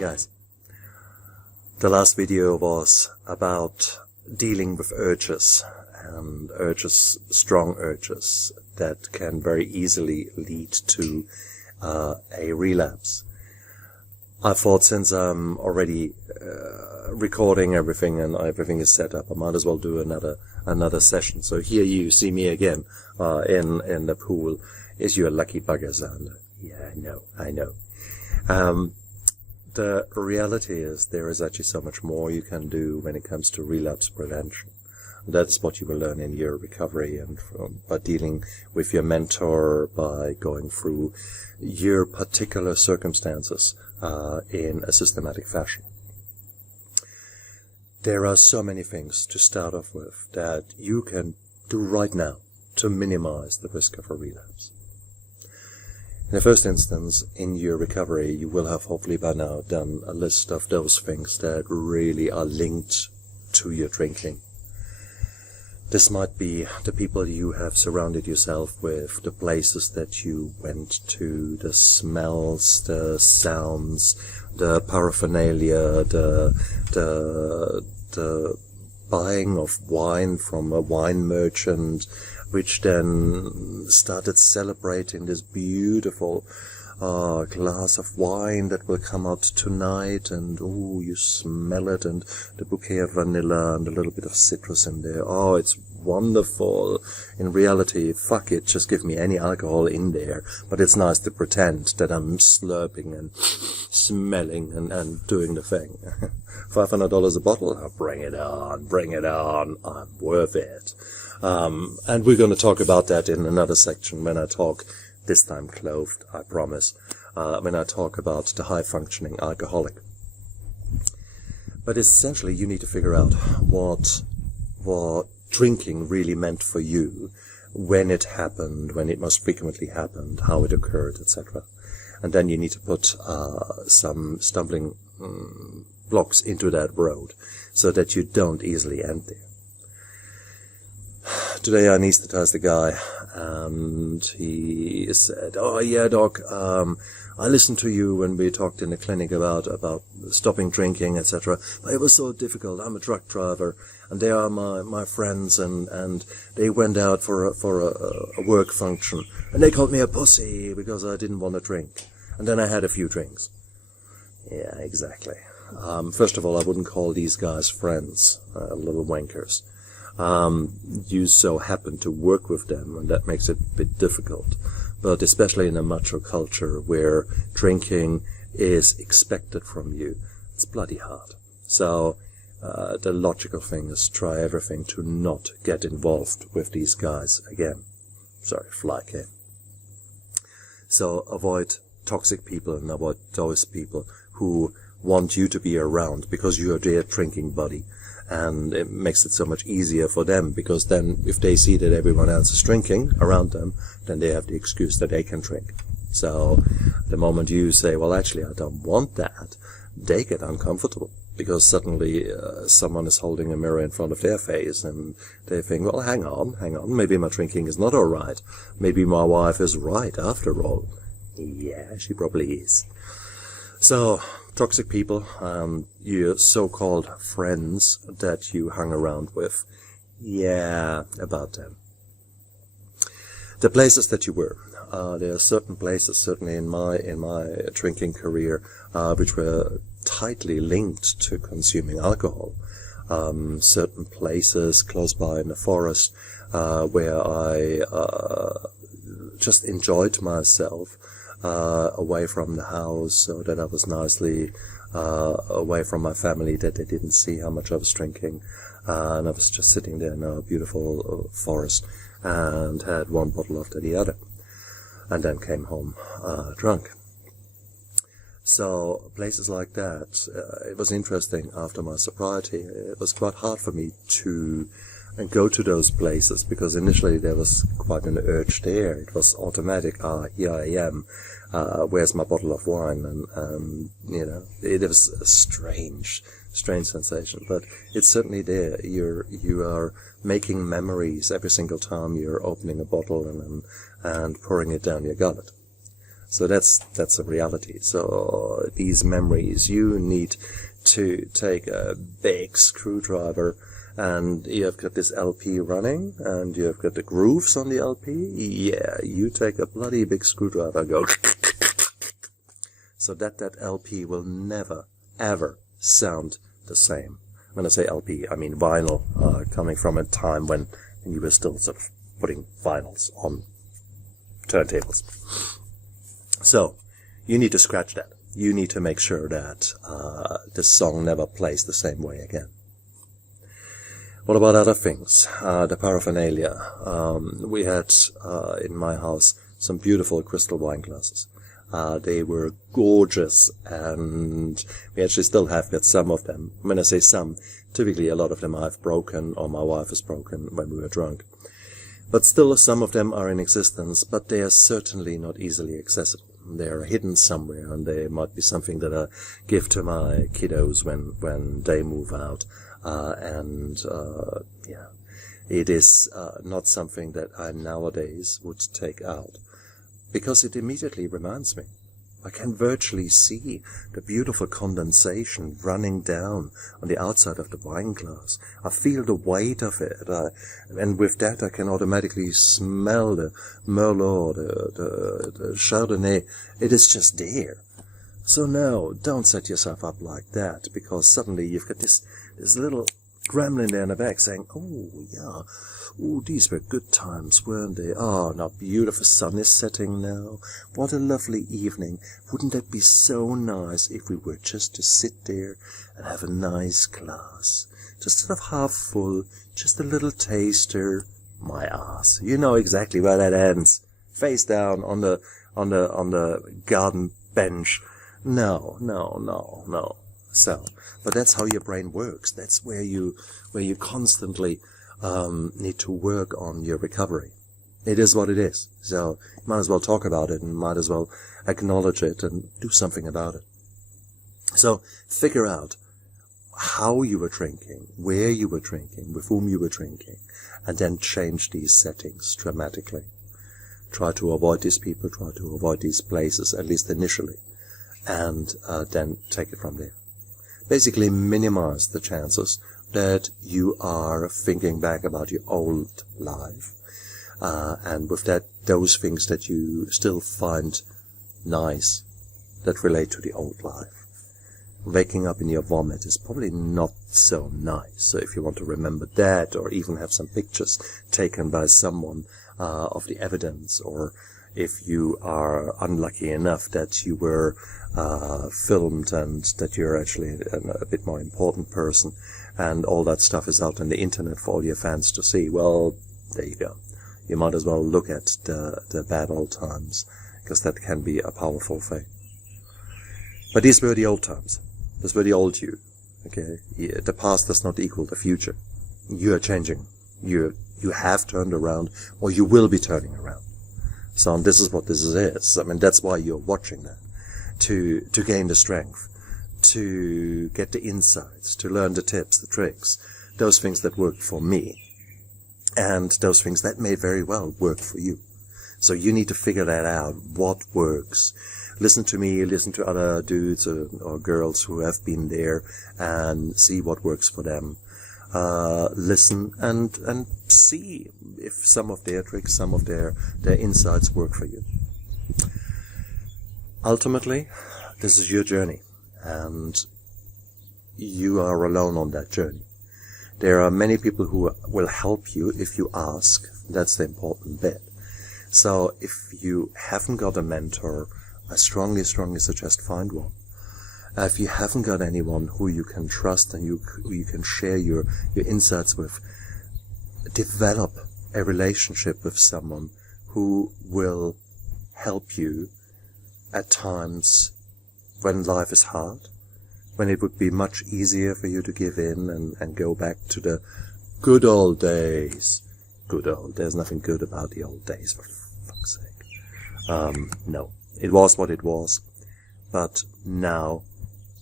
guys. The last video was about dealing with urges, and strong urges that can very easily lead to a relapse. I thought, since I'm already recording everything and everything is set up, I might as well do another session. So here you see me again in the pool. Is you a lucky bugger, Xander? Yeah, I know. The reality is there is actually so much more you can do when it comes to relapse prevention. That's what you will learn in your recovery, and by dealing with your mentor, by going through your particular circumstances in a systematic fashion. There are so many things to start off with that you can do right now to minimize the risk of a relapse. In the first instance, in your recovery, you will have hopefully by now done a list of those things that really are linked to your drinking. This might be the people you have surrounded yourself with, the places that you went to, the smells, the sounds, the paraphernalia, the buying of wine from a wine merchant, which then started celebrating this beautiful glass of wine that will come out tonight, and you smell it, and the bouquet of vanilla and a little bit of citrus in there. Oh, it's wonderful. In reality, fuck it, just give me any alcohol in there. But it's nice to pretend that I'm slurping and smelling and doing the thing. $500 a bottle? Bring it on, I'm worth it. And we're going to talk about that in another section when I talk, this time clothed, I promise, when I talk about the high-functioning alcoholic. But essentially, you need to figure out what drinking really meant for you, when it happened, when it most frequently happened, how it occurred, etc. And then you need to put some stumbling blocks into that road so that you don't easily end there. Today I anesthetized a guy, and he said, "Oh yeah, doc, I listened to you when we talked in the clinic about stopping drinking, etc. But it was so difficult. I'm a truck driver, and they are my friends, and they went out for a work function, and they called me a pussy because I didn't want to drink. And then I had a few drinks." Yeah, exactly. First of all, I wouldn't call these guys friends, little wankers. You so happen to work with them, and that makes it a bit difficult. But especially in a macho culture where drinking is expected from you, it's bloody hard. So the logical thing is try everything to not get involved with these guys again. Sorry, fly came. So avoid toxic people and avoid those people who want you to be around because you are their drinking buddy. And it makes it so much easier for them, because then if they see that everyone else is drinking around them, then they have the excuse that they can drink. So the moment you say, well, actually, I don't want that, they get uncomfortable, because suddenly someone is holding a mirror in front of their face, and they think, well, hang on, maybe my drinking is not all right. Maybe my wife is right after all. Yeah, she probably is. So, toxic people, your so-called friends that you hung around with, yeah, about them. The places that you were, there are certain places, certainly in my drinking career, which were tightly linked to consuming alcohol. Certain places close by in the forest, where I just enjoyed myself, away from the house, so that I was nicely away from my family, that they didn't see how much I was drinking, and I was just sitting there in a beautiful forest and had one bottle after the other, and then came home drunk. So places like that, it was interesting. After my sobriety, it was quite hard for me to go to those places, because initially there was quite an urge there. It was automatic. Here I am. Where's my bottle of wine? And it was a strange sensation, but it's certainly there. You are making memories every single time you're opening a bottle and pouring it down your gullet. So that's a reality. So these memories, you need to take a big screwdriver, and you've got this LP running, and you've got the grooves on the LP. Yeah, you take a bloody big screwdriver and go so that LP will never, ever sound the same. When I say LP, I mean vinyl, coming from a time when you were still sort of putting vinyls on turntables. So, you need to scratch that. You need to make sure that the song never plays the same way again. What about other things? The paraphernalia. We had in my house some beautiful crystal wine glasses. They were gorgeous, and we actually still have got some of them. When I say some, typically a lot of them I've broken, or my wife has broken when we were drunk. But still some of them are in existence, but they are certainly not easily accessible. They are hidden somewhere, and they might be something that I give to my kiddos when they move out. It is not something that I nowadays would take out, because it immediately reminds me. I can virtually see the beautiful condensation running down on the outside of the wine glass. I feel the weight of it, and with that I can automatically smell the Merlot, the Chardonnay. It is just there. So no, don't set yourself up like that, because suddenly you've got this little gremlin there in the back saying, oh yeah, oh, these were good times, weren't they? Oh, now beautiful sun is setting now. What a lovely evening. Wouldn't that be so nice if we were just to sit there and have a nice glass? Just sort of half full, just a little taster. My ass. You know exactly where that ends. Face down on the garden bench. No. So, but that's how your brain works. That's where you constantly need to work on your recovery. It is what it is. So you might as well talk about it, and might as well acknowledge it and do something about it. So figure out how you were drinking, where you were drinking, with whom you were drinking, and then change these settings dramatically. Try to avoid these people, try to avoid these places, at least initially, and then take it from there. Basically minimize the chances that you are thinking back about your old life, and with that, those things that you still find nice that relate to the old life. Waking up in your vomit is probably not so nice. So if you want to remember that, or even have some pictures taken by someone of the evidence, or if you are unlucky enough that you were filmed and that you're actually a bit more important person, and all that stuff is out on the internet for all your fans to see, well, there you go. You might as well look at the bad old times, because that can be a powerful thing. But these were the old times. These were the old you. Okay? The past does not equal the future. You are changing. You have turned around, or you will be turning around. So this is what this is. I mean, that's why you're watching that. To gain the strength, to get the insights, to learn the tips, the tricks, those things that worked for me, and those things that may very well work for you. So you need to figure that out, what works. Listen to me, listen to other dudes or girls who have been there, and see what works for them. Listen and see if some of their tricks, some of their insights work for you. Ultimately, this is your journey, and you are alone on that journey. There are many people who will help you if you ask. That's the important bit. So if you haven't got a mentor, I strongly suggest find one. If you haven't got anyone who you can trust and who you can share your insights with, develop a relationship with someone who will help you at times when life is hard, when it would be much easier for you to give in and go back to the good old days. Good old. There's nothing good about the old days, for fuck's sake. No. It was what it was. But now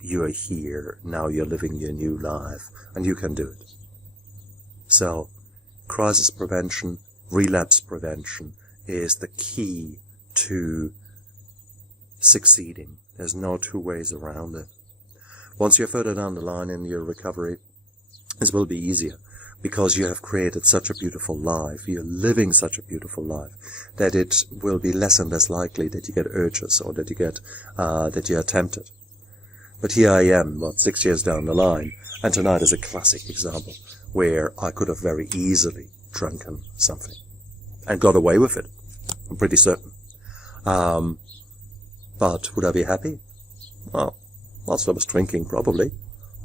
you're here. Now you're living your new life. And you can do it. So, crisis prevention, relapse prevention is the key to succeeding. There's no two ways around it. Once you're further down the line in your recovery, this will be easier, because you have created such a beautiful life, you're living such a beautiful life, that it will be less and less likely that you get urges or that you are tempted. But here I am, 6 years down the line, and tonight is a classic example where I could have very easily drunken something and got away with it. I'm pretty certain. But would I be happy? Well, whilst I was drinking, probably.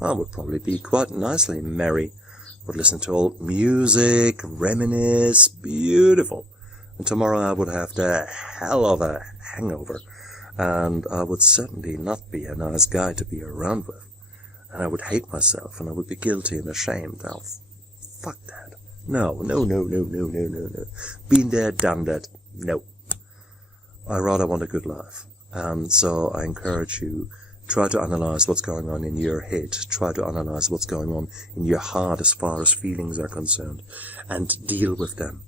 I would probably be quite nicely merry. Would listen to old music, reminisce, beautiful. And tomorrow I would have the hell of a hangover, and I would certainly not be a nice guy to be around with. And I would hate myself, and I would be guilty and ashamed. Oh, fuck that. No. Been there, done that. No. I rather want a good life. And so I encourage you, try to analyze what's going on in your head. Try to analyze what's going on in your heart as far as feelings are concerned, and deal with them.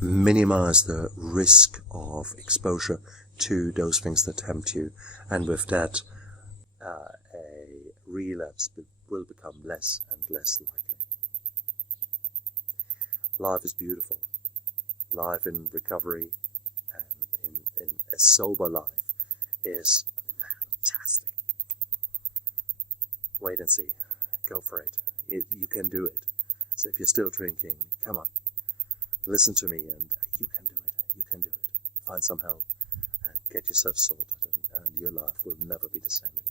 Minimize the risk of exposure to those things that tempt you, and with that, a relapse will become less and less likely. Life is beautiful. Life in recovery and in a sober life is fantastic. Wait and see. Go for it. You can do it. So if you're still drinking, come on. Listen to me, and you can do it. You can do it. Find some help and get yourself sorted, and your life will never be the same again.